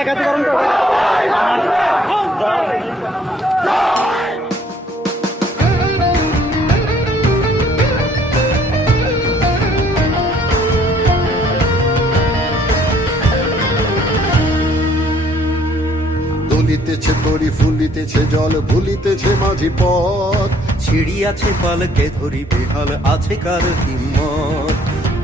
ডাকাতি করেন তো? দলিতেছে তরি ফুলিতেছে জল ভুলিতেছে মাঝি পথ। ছিড়িয়াছে পালকে ধরি বেহাল আছে কার হিম্মত?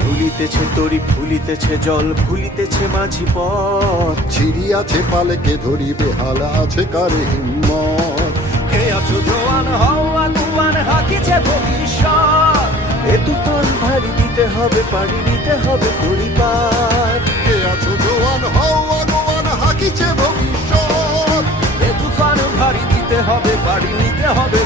ভুলিতেছে তরি ফুলিতেছে জল ভুলিতেছে মাঝি পথ। ছিড়িয়াছে পালকে ধরি বেহাল আছে কার হিম্মত। কে আছো জোয়ান হওয়া কুয়ান হাকিছে ভবিষ্যৎ। এ তুফান ভারী দিতে হবে পাড়ি দিতে হবে পরিবার। কে আছো জোয়ান হও আগোয়ান হাকিছে ভবিষ্যৎ। এ তুফান ভারী দিতে হবে পাড়ি নিতে হবে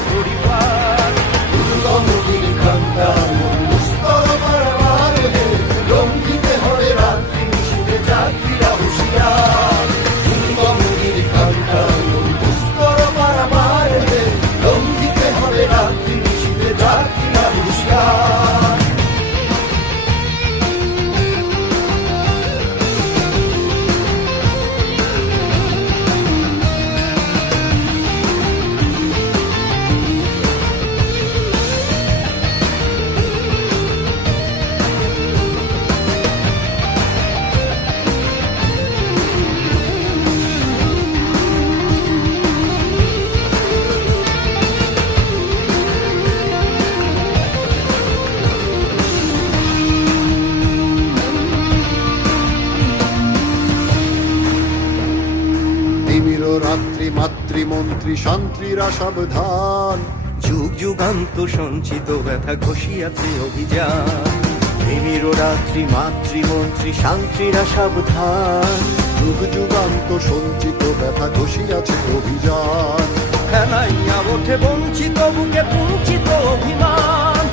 তিমির রাত্রি মাতৃমন্ত্রী শান্ত্রীরা সাবধান। যুগ যুগান্ত সঞ্চিত ব্যথা ঘষিয়াছে অভিযান। প্রেমীর রাত্রি মাতৃমন্ত্রী শান্তিরা সাবধান। যুগ যুগান্ত সঞ্চিত ব্যথা ঘষিয়াছে অভিযান। ফেলাইয়া ওঠে বঞ্চিত বুকে পুঞ্চিত অভিমান।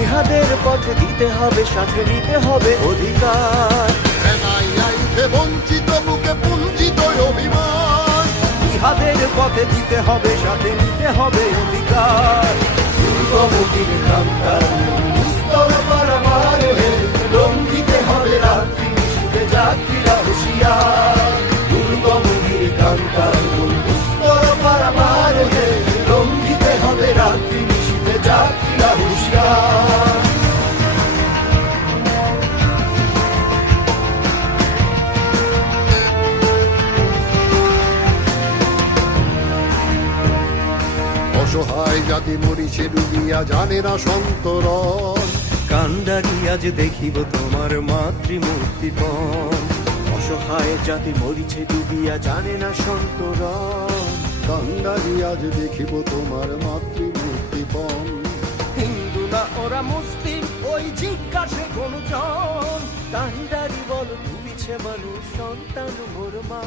ইহাদের পথে দিতে হবে সাথে নিতে হবে অধিকার। উঠে বঞ্চিত বুকে পুঞ্জিত অভিমান। ইহাদের পথে দিতে হবে সাথে নিতে হবে অধিকার। দুর্গমতির কান্তার অসহায় জাতি মরিছে ডুবিয়া জানে না সন্তরণ। কান্ডারি আজ দেখিব তোমার মাতৃমূর্তিপণ অসহায় জাতি মরিছে ডুবিয়া জানে না সন্তরণ। কান্দারি আজ দেখিব তোমার মাতৃমূর্তিপণ হিন্দু না ওরা মুসলিম ওই জিজ্ঞাসে কোন জন। কান্ডারি বল ডুবিছে মানুষ সন্তান মোর মা।